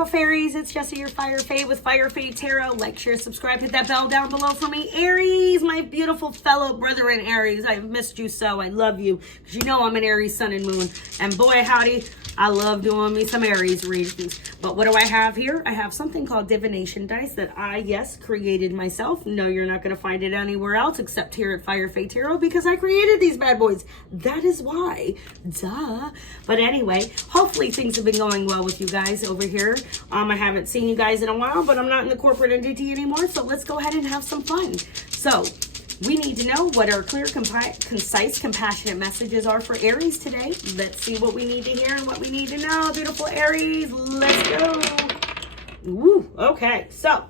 beautiful fairies. It's Jessie, your Fire Fae with Fire Fae Tarot. Like, share, subscribe, hit that bell down below for me. Aries, my beautiful fellow brethren Aries. I've missed you so. I love you because you know I'm an Aries sun and moon. And boy, howdy, I love doing me some Aries readings. But what do I have here? I have something called divination dice that I, yes, created myself. No, you're not going to find it anywhere else except here at Fire Fae Tarot because I created these bad boys. That is why. Duh. But anyway, hopefully things have been going well with you guys over here. I haven't seen you guys in a while, but I'm not in the corporate entity anymore. So let's go ahead and have some fun. So we need to know what our clear, concise, compassionate messages are for Aries today. Let's see what we need to hear and what we need to know. Beautiful Aries, let's go. Woo, okay, so.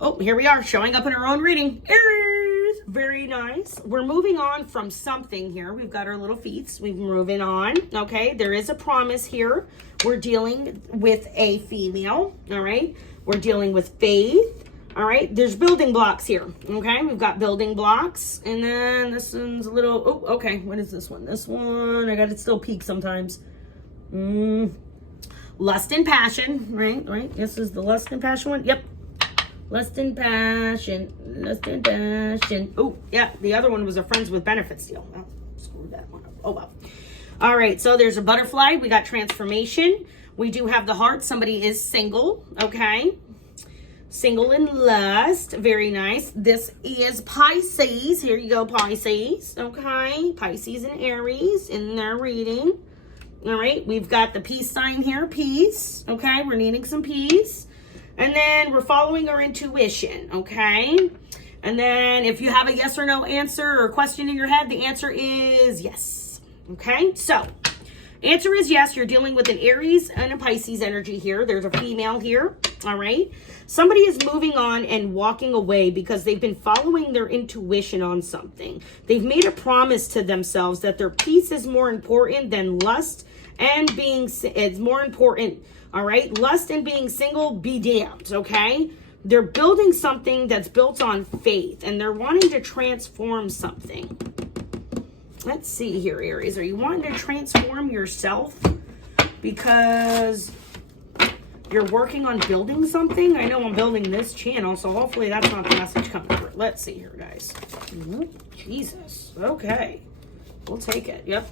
Oh, here we are, showing up in our own reading. Aries, very nice. We're moving on from something here. We've got our little feet. We're moving on, okay? There is a promise here. We're dealing with a female, all right? We're dealing with faith. All right, there's building blocks here, okay? We've got building blocks, and then this one's a little, oh, okay, what is this one? This one, I got it still peak sometimes. Lust and passion, right? This is the lust and passion one, yep. Lust and passion. Oh, yeah, the other one was a friends with benefits deal. Oh, screw that one up, oh well. All right, so there's a butterfly, we got transformation. We do have the heart, somebody is single, okay? Single in lust, very nice. This is Pisces. Here you go, Pisces. Okay, Pisces and Aries in their reading. All right, we've got the peace sign here, peace. Okay, we're needing some peace. And then we're following our intuition, okay? And then if you have a yes or no answer or question in your head, the answer is yes. Okay, so answer is yes. You're dealing with an Aries and a Pisces energy here. There's a female here, all right? Somebody is moving on and walking away because they've been following their intuition on something. They've made a promise to themselves that their peace is more important than lust and it's more important, all right? Lust and being single, be damned, okay? They're building something that's built on faith and they're wanting to transform something. Let's see here, Aries. Are you wanting to transform yourself because you're working on building something? I know I'm building this channel, so hopefully that's not the message coming through. Let's see here, guys. Jesus. Okay. We'll take it. Yep.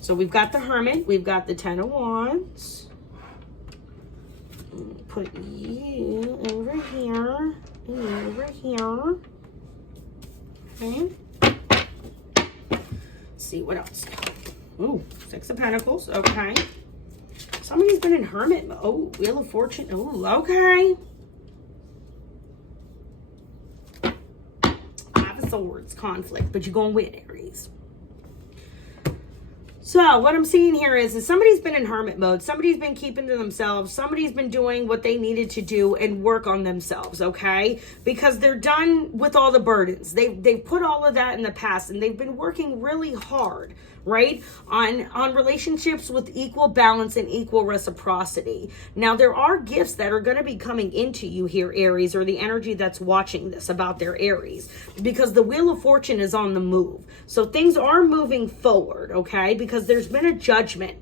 So we've got the Hermit. We've got the Ten of Wands. Put you over here. And you over here. Okay. See what else. Ooh, Six of Pentacles. Okay. Somebody's been in hermit mode. Oh, Wheel of Fortune. Oh, okay. Five of Swords, conflict, but you're going to win, Aries. So what I'm seeing here is somebody's been in hermit mode. Somebody's been keeping to themselves. Somebody's been doing what they needed to do and work on themselves, okay? Because they're done with all the burdens. They've put all of that in the past and they've been working really hard, right? On relationships with equal balance and equal reciprocity. Now, there are gifts that are going to be coming into you here, Aries, or the energy that's watching this about their Aries, because the Wheel of Fortune is on the move. So things are moving forward, okay? Because there's been a judgment,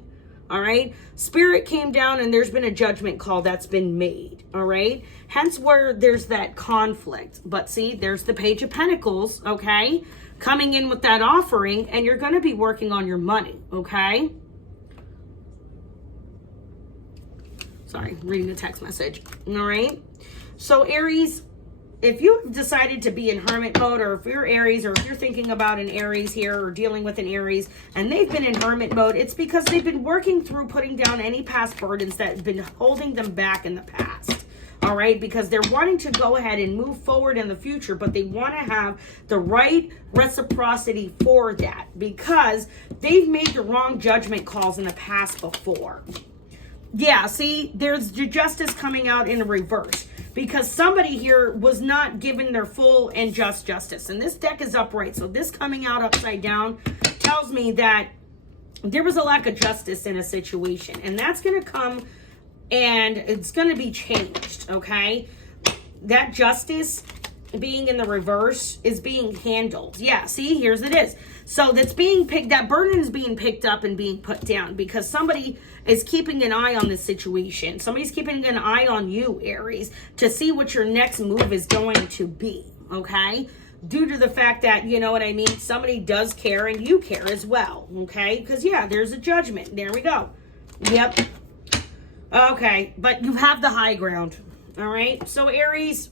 all right? Spirit came down and there's been a judgment call that's been made, all right? Hence where there's that conflict. But see, there's the Page of Pentacles, okay? Coming in with that offering, and you're going to be working on your money, okay? Sorry, reading a text message, all right? So Aries, if you've decided to be in hermit mode, or if you're Aries, or if you're thinking about an Aries here or dealing with an Aries and they've been in hermit mode, it's because they've been working through putting down any past burdens that have been holding them back in the past. All right, because they're wanting to go ahead and move forward in the future, but they want to have the right reciprocity for that because they've made the wrong judgment calls in the past before. Yeah, see, there's the justice coming out in reverse because somebody here was not given their full and just justice. And this deck is upright, so this coming out upside down tells me that there was a lack of justice in a situation, and that's going to come and it's going to be changed, okay? That justice being in the reverse is being handled. Yeah, see, here's it is. So that's being picked, that burden is being picked up and being put down because somebody is keeping an eye on this situation. Somebody's keeping an eye on you, Aries, to see what your next move is going to be, okay? Due to the fact that, you know what I mean, somebody does care and you care as well, okay? Because, yeah, there's a judgment. There we go. Yep. Okay, but you have the high ground, all right? So, Aries,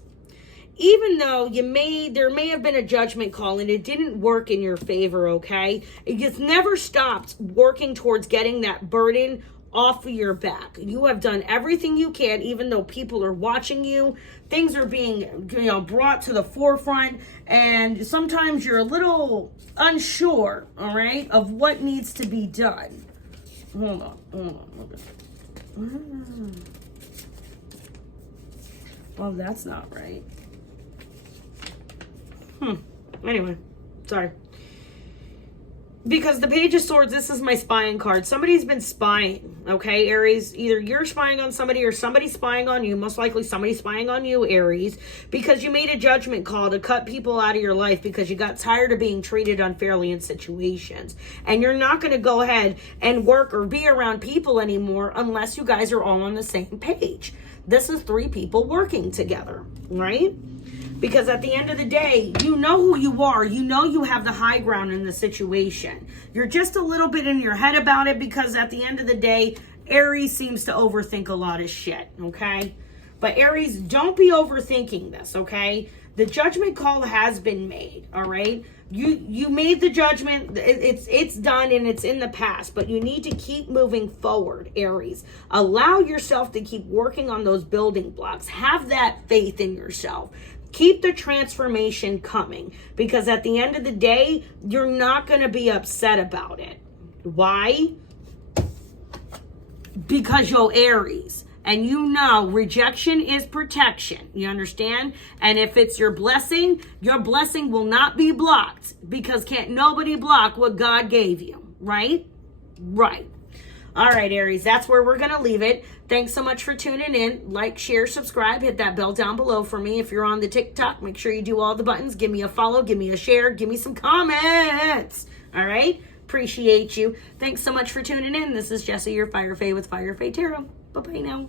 even though there may have been a judgment call and it didn't work in your favor, okay? It just never stopped working towards getting that burden off of your back. You have done everything you can, even though people are watching you. Things are being, brought to the forefront, and sometimes you're a little unsure, all right, of what needs to be done. Hold on. Well, that's not right. Anyway, sorry. Because the Page of Swords, this is my spying card. Somebody's been spying, okay, Aries? Either you're spying on somebody or somebody's spying on you. Most likely somebody's spying on you, Aries, because you made a judgment call to cut people out of your life because you got tired of being treated unfairly in situations. And you're not going to go ahead and work or be around people anymore unless you guys are all on the same page. This is 3 people working together, right? Because at the end of the day, you know who you are. You know you have the high ground in the situation. You're just a little bit in your head about it because at the end of the day, Aries seems to overthink a lot of shit, okay? But Aries, don't be overthinking this, okay? The judgment call has been made, all right? You made the judgment. It's done and it's in the past, but you need to keep moving forward, Aries. Allow yourself to keep working on those building blocks. Have that faith in yourself. Keep the transformation coming because at the end of the day, you're not going to be upset about it. Why? Because you're Aries. And you know rejection is protection. You understand? And if it's your blessing will not be blocked because can't nobody block what God gave you. Right? Right. All right, Aries, that's where we're going to leave it. Thanks so much for tuning in. Like, share, subscribe, hit that bell down below for me. If you're on the TikTok, make sure you do all the buttons. Give me a follow, give me a share, give me some comments. All right? Appreciate you. Thanks so much for tuning in. This is Jessie, your Fire Fae with Fire Fae Tarot. Bye-bye now.